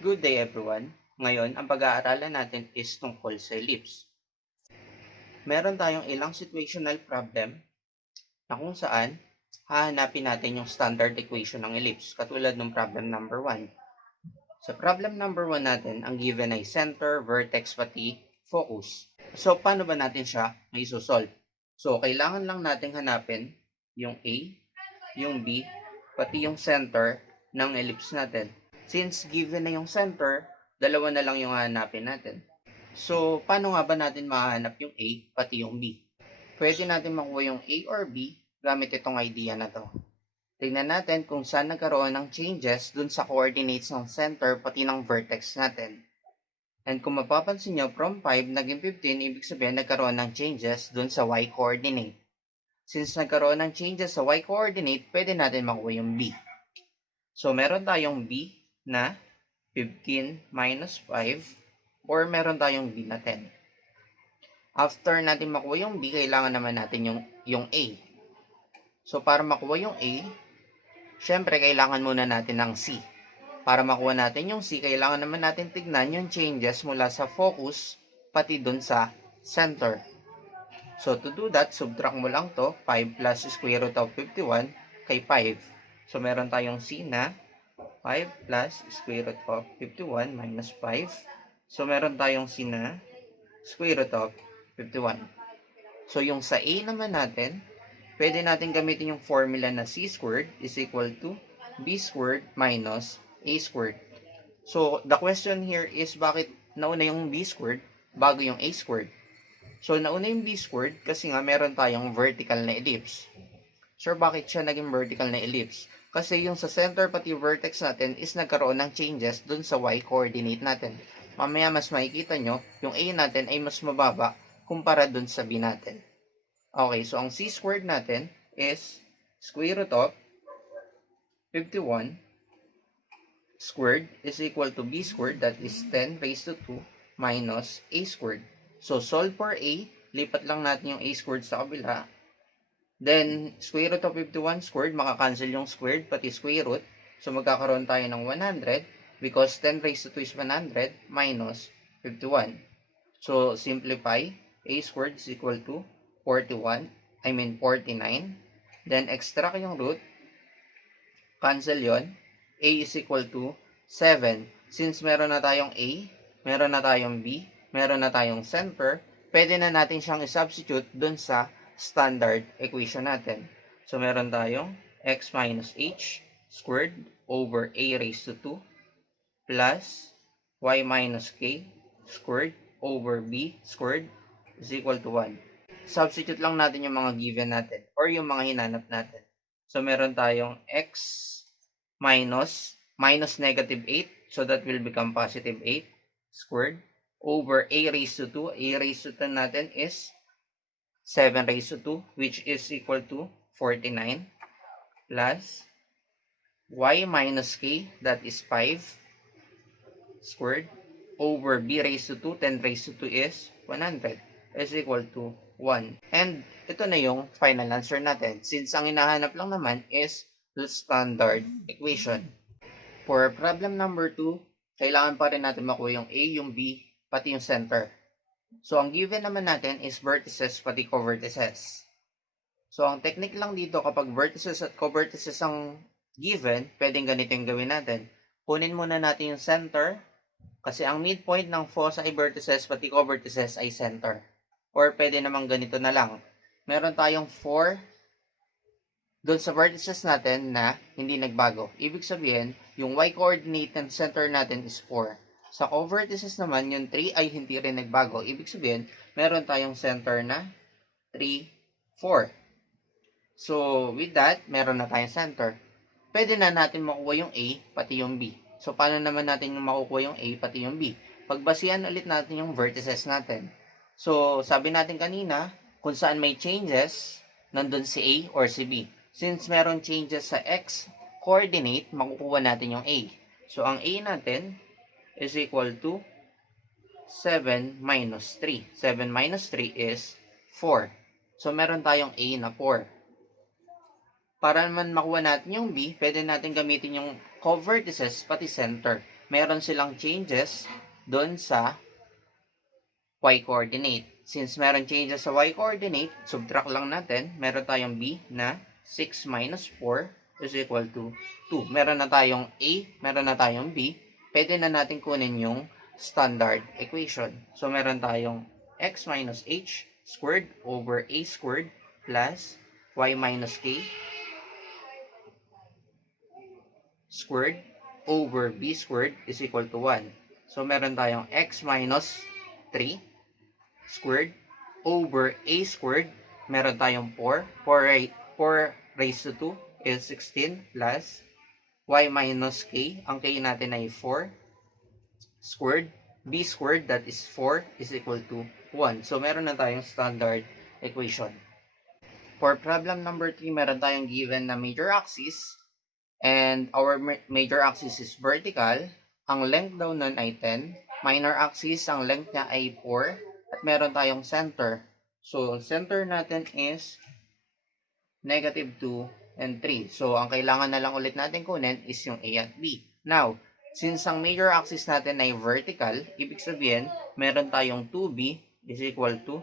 Good day everyone. Ngayon, ang pag-aaralan natin is tungkol sa ellipse. Meron tayong ilang situational problem na kung saan hahanapin natin yung standard equation ng ellipse katulad ng problem number 1. Sa problem number 1 natin, ang given ay center, vertex, pati focus. So, paano ba natin siya may isosolve? So, kailangan lang natin hanapin yung A, yung B, pati yung center ng ellipse natin. Since given na yung center, dalawa na lang yung hahanapin natin. So, paano nga ba natin mahanap yung A pati yung B? Pwede natin makuha yung A or B gamit itong idea na to. Tingnan natin kung saan nagkaroon ng changes dun sa coordinates ng center pati ng vertex natin. And kung mapapansin nyo, from 5 naging 15, ibig sabihin nagkaroon ng changes dun sa y coordinate. Since nagkaroon ng changes sa y coordinate, pwede natin makuha yung B. So, meron tayong B na 15 minus 5 or meron tayong B na 10. After natin makuha yung B, kailangan naman natin yung A. So, para makuha yung A, syempre, kailangan muna natin ng C. Para makuha natin yung C, kailangan naman natin tignan yung changes mula sa focus pati dun sa center. So, to do that, subtract mo lang to, 5 plus square root of 51 kay 5. So, meron tayong C na 5 plus square root of 51 minus 5. So, meron tayong C na square root of 51. So, yung sa A naman natin, pwede natin gamitin yung formula na C squared is equal to B squared minus A squared. So, the question here is bakit nauna yung B squared bago yung A squared? So, nauna yung B squared kasi nga meron tayong vertical na ellipse. So, bakit siya naging vertical na ellipse? Kasi yung sa center pati vertex natin is nagkaroon ng changes dun sa y coordinate natin. Mamaya mas makikita nyo, yung A natin ay mas mababa kumpara dun sa B natin. Okay, so ang C squared natin is square root of 51 squared is equal to B squared, that is 10 raised to 2 minus A squared. So, solve for A, lipat lang natin yung A squared sa kabila. Then, square root of 51 squared, makakancel yung squared, pati square root. So, magkakaroon tayo ng 100 because 10 raised to 2 is 100 minus 51. So, simplify, A squared is equal to 49. Then, extract yung root, cancel yon. A is equal to 7. Since meron na tayong A, meron na tayong B, meron na tayong center, pwede na natin siyang i-substitute dun sa standard equation natin. So, meron tayong x minus h squared over a raised to 2 plus y minus k squared over b squared is equal to 1. Substitute lang natin yung mga given natin or yung mga hinanap natin. So, meron tayong x minus negative 8, so that will become positive 8 squared over a raised to 2. A raised to 10 natin is 7 raised to 2, which is equal to 49 plus y minus k, that is 5 squared over b raised to 2. 10 raised to 2 is 100 is equal to 1. And ito na yung final answer natin since ang hinahanap lang naman is the standard equation. For problem number 2, kailangan pa rin natin makuha yung A, yung B, pati yung center. So, ang given naman natin is vertices pati covertices. So, ang technique lang dito kapag vertices at covertices ang given, pwedeng ganito yung gawin natin. Kunin muna natin yung center kasi ang midpoint ng foci ay vertices pati covertices ay center. Or pwede namang ganito na lang. Meron tayong 4 doon sa vertices natin na hindi nagbago. Ibig sabihin, yung y-coordinate ng center natin is 4. Sa co-vertices naman, yung 3 ay hindi rin nagbago. Ibig sabihin, meron tayong center na 3, 4. So, with that, meron na tayong center. Pwede na natin makuha yung A, pati yung B. So, paano naman natin makukuha yung A, pati yung B? Pagbasihan ulit natin yung vertices natin. So, sabi natin kanina, kung saan may changes, nandun si A or si B. Since meron changes sa x coordinate, makukuha natin yung A. So, ang A natin is equal to 7 minus 3. 7 minus 3 is 4. So, meron tayong A na 4. Para naman makuha natin yung B, pwede natin gamitin yung covertices pati center. meron silang changes doon sa y-coordinate. Since meron changes sa y-coordinate, subtract lang natin, meron tayong b na 6 minus 4 is equal to 2. Meron na tayong a, meron na tayong b, pwede na natin kunin yung standard equation. So, meron tayong x minus h squared over a squared plus y minus k squared over b squared is equal to 1. So, meron tayong x minus 3 squared over a squared. Meron tayong 4. 4 raised to 2 is 16 plus y minus k. Ang k natin ay 4 squared. B squared, that is 4, is equal to 1. So, meron na tayong standard equation. For problem number 3, meron tayong given na major axis. And our major axis is vertical. Ang length daw nun ay 10. Minor axis, ang length niya ay 4. At meron tayong center. So, center natin is negative 2 and 3. So, ang kailangan na lang ulit natin kunin is yung A at B. Now, since ang major axis natin ay vertical, ibig sabihin, meron tayong 2B is equal to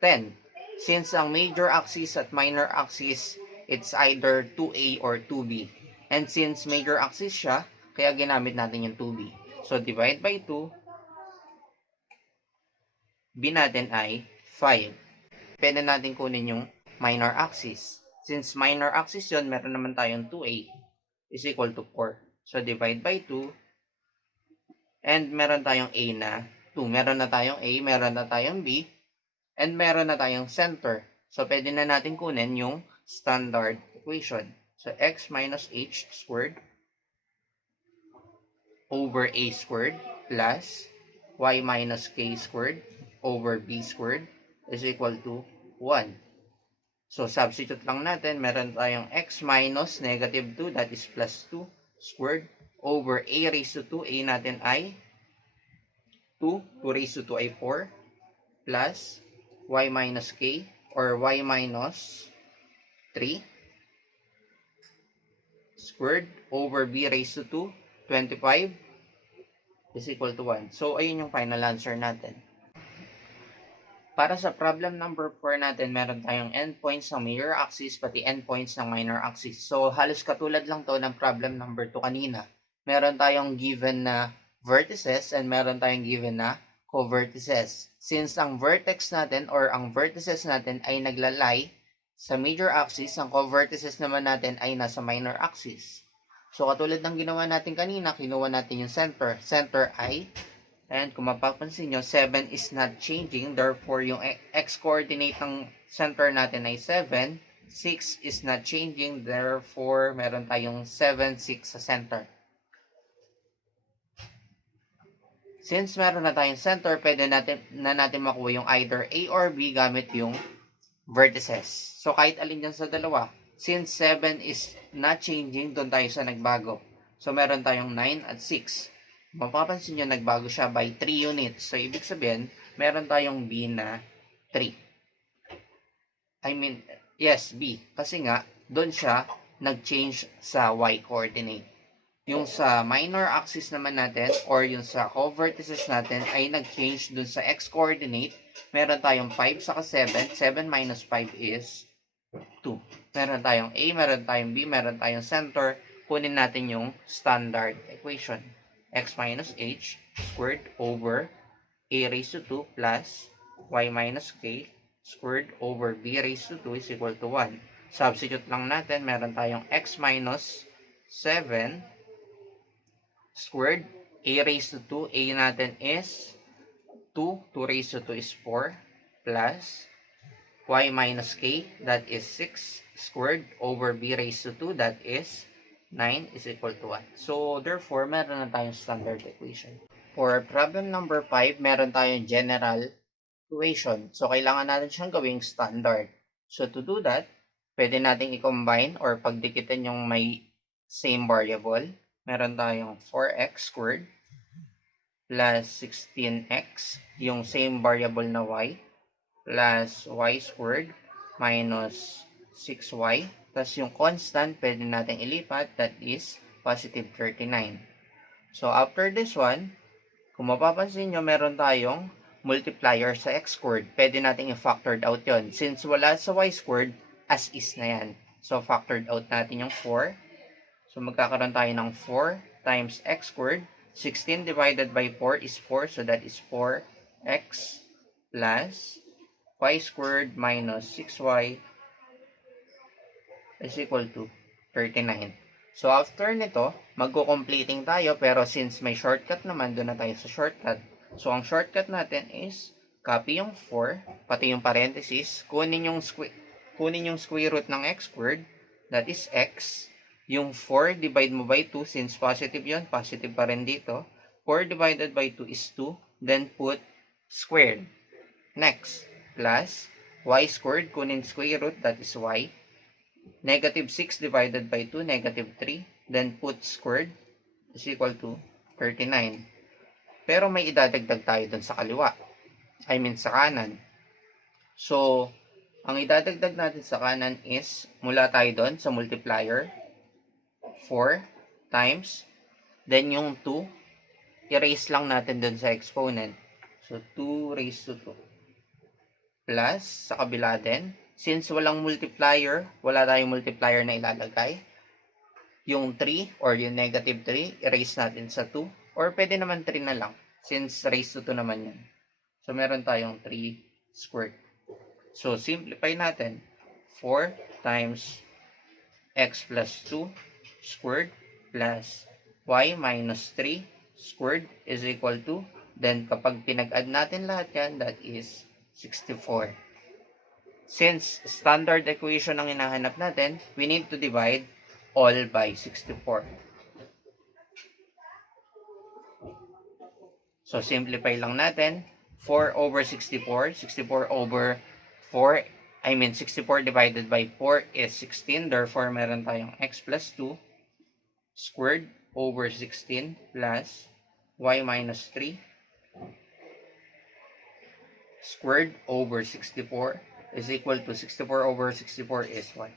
10. Since ang major axis at minor axis, it's either 2A or 2B. And since major axis siya, kaya ginamit natin yung 2B. So, divide by 2, B natin ay 5. Pwede natin kunin yung minor axis. Since minor axis yon, meron naman tayong 2A is equal to 4. So, divide by 2. And meron tayong A na 2. Meron na tayong A, meron na tayong B. And meron na tayong center. So, pwede na natin kunin yung standard equation. So, x minus h squared over a squared plus y minus k squared over b squared is equal to 1. So, substitute lang natin. Meron tayong x minus negative 2, that is plus 2 squared over a raised to 2. A natin ay 2. 2 raised to 2 ay 4 plus y minus k or y minus 3 squared over b raised to 2, 25 is equal to 1. So, ayun yung final answer natin. Para sa problem number 4 natin, meron tayong endpoints ng major axis pati endpoints ng minor axis. So, halos katulad lang to ng problem number 2 kanina. Meron tayong given na vertices and meron tayong given na co-vertices. Since ang vertex natin or ang vertices natin ay naglalay sa major axis, ang co-vertices naman natin ay nasa minor axis. So, katulad ng ginawa natin kanina, kinuha natin yung center. Center ay, and kung mapapansin nyo, 7 is not changing. Therefore, yung x-coordinate ng center natin ay 7. 6 is not changing. Therefore, meron tayong 7, 6 sa center. Since meron na tayong center, pwede natin makuha yung either A or B gamit yung vertices. So, kahit alin dyan sa dalawa. Since 7 is not changing, doon tayo sa nagbago. So, meron tayong 9 at 6. Mapapansin nyo, nagbago siya by 3 units. So, ibig sabihin, meron tayong B na 3. Yes, B. Kasi nga, doon siya nag-change sa y-coordinate. Yung sa minor axis naman natin, or yung sa co-vertices natin, ay nag-change doon sa x-coordinate. Meron tayong 5 saka 7. 7 minus 5 is 2. Meron tayong A, meron tayong B, meron tayong center. Kunin natin yung standard equation. X minus h squared over a raised to 2 plus y minus k squared over b raised to 2 is equal to 1. Substitute lang natin. Meron tayong x minus 7 squared. A raised to 2. A natin is 2. 2 raised to 2 is 4 plus y minus k, that is 6 squared over b raised to 2, that is 9 is equal to 1. So, therefore, meron na tayong standard equation. For problem number 5, meron tayong general equation. So, kailangan natin siyang gawing standard. So, to do that, pwede natin i-combine or pagdikitin yung may same variable. Meron tayong 4x squared plus 16x, yung same variable na y, plus y squared minus 6y. Tapos yung constant, pwede natin ilipat, that is positive 39. So, after this one, kung mapapansin nyo, meron tayong multiplier sa x squared. Pwede natin i-factored out yon. Since wala sa y squared, as is na yan. So, factored out natin yung 4. So, magkakaroon tayo ng 4 times x squared. 16 divided by 4 is 4. So, that is 4x plus y squared minus 6y is equal to 39. So, after nito, magko-completing tayo. Pero since may shortcut naman, doon na tayo sa shortcut. So, ang shortcut natin is copy yung 4, pati yung parenthesis, kunin yung square root ng x squared, that is x. Yung 4, divide mo by 2, since positive yon, positive pa rin dito. 4 divided by 2 is 2, then put squared. Next, plus y squared, kunin square root, that is y. Negative 6 divided by 2, negative 3. Then put squared is equal to 39. Pero may idadagdag tayo dun sa kaliwa. I mean sa kanan. So, ang idadagdag natin sa kanan is, mula tayo dun sa multiplier, 4 times, then yung 2, erase lang natin dun sa exponent. So, 2 raised to 2. Plus, sa kabila din, since walang multiplier, wala tayong multiplier na ilalagay. Yung 3 or yung negative 3, erase natin sa 2. Or pwede naman 3 na lang, since raised to 2 naman yan. So, meron tayong 3 squared. So, simplify natin. 4 times x plus 2 squared plus y minus 3 squared is equal to, then kapag pinag-add natin lahat yan, that is 64. Since standard equation ang hinahanap natin, we need to divide all by 64. So, simplify lang natin. 4 over 64. 64 over 4. 64 divided by 4 is 16. Therefore, meron tayong x plus 2 squared over 16 plus y minus 3 squared over 64 is equal to 64 over 64 is 1.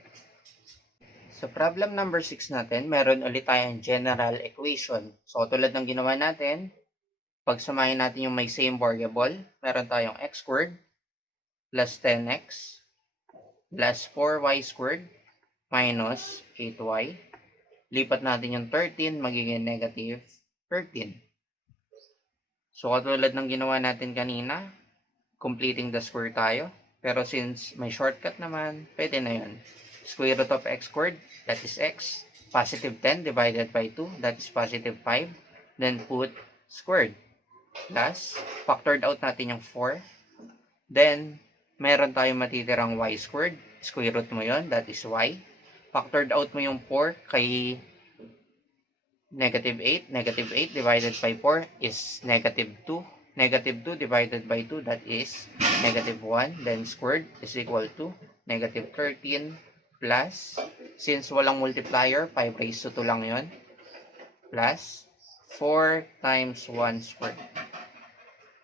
Sa problem number 6 natin, meron ulit tayong general equation. So, tulad ng ginawa natin, pagsamahin natin yung may same variable, meron tayong x squared plus 10x plus 4y squared minus 8y. Lipat natin yung 13, magiging negative 13. So, katulad ng ginawa natin kanina, completing the square tayo. Pero since may shortcut naman, pwede na yun. Square root of x squared, that is x. Positive 10 divided by 2, that is positive 5. Then put squared. Plus, factored out natin yung 4. Then, meron tayong matitirang y squared. Square root mo yon, that is y. Factored out mo yung 4 kay negative 8. Negative 8 divided by 4 is negative 2. Negative 2 divided by 2, that is negative 1. Then squared is equal to negative 13 plus, since walang multiplier, 5 raised to 2 lang yon, plus 4 times 1 squared.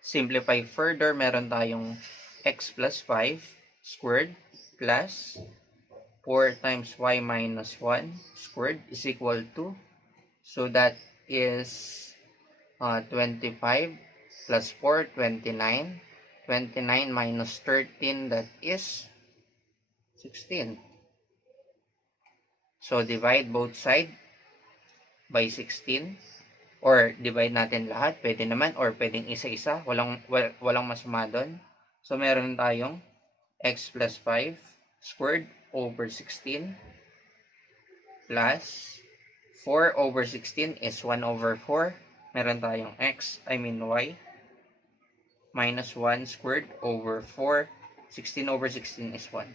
Simplify further, meron tayong x plus 5 squared plus 4 times y minus 1 squared is equal to, so that is 25 plus 4, 29. 29 minus 13, that is 16. So, divide both side by 16. Or, divide natin lahat. Pwede naman. Or, pwedeng isa-isa. Walang masama doon. So, meron tayong x plus 5 squared over 16 plus 4 over 16 is 1 over 4. Meron tayong y minus 1 squared over 4. 16 over 16 is 1.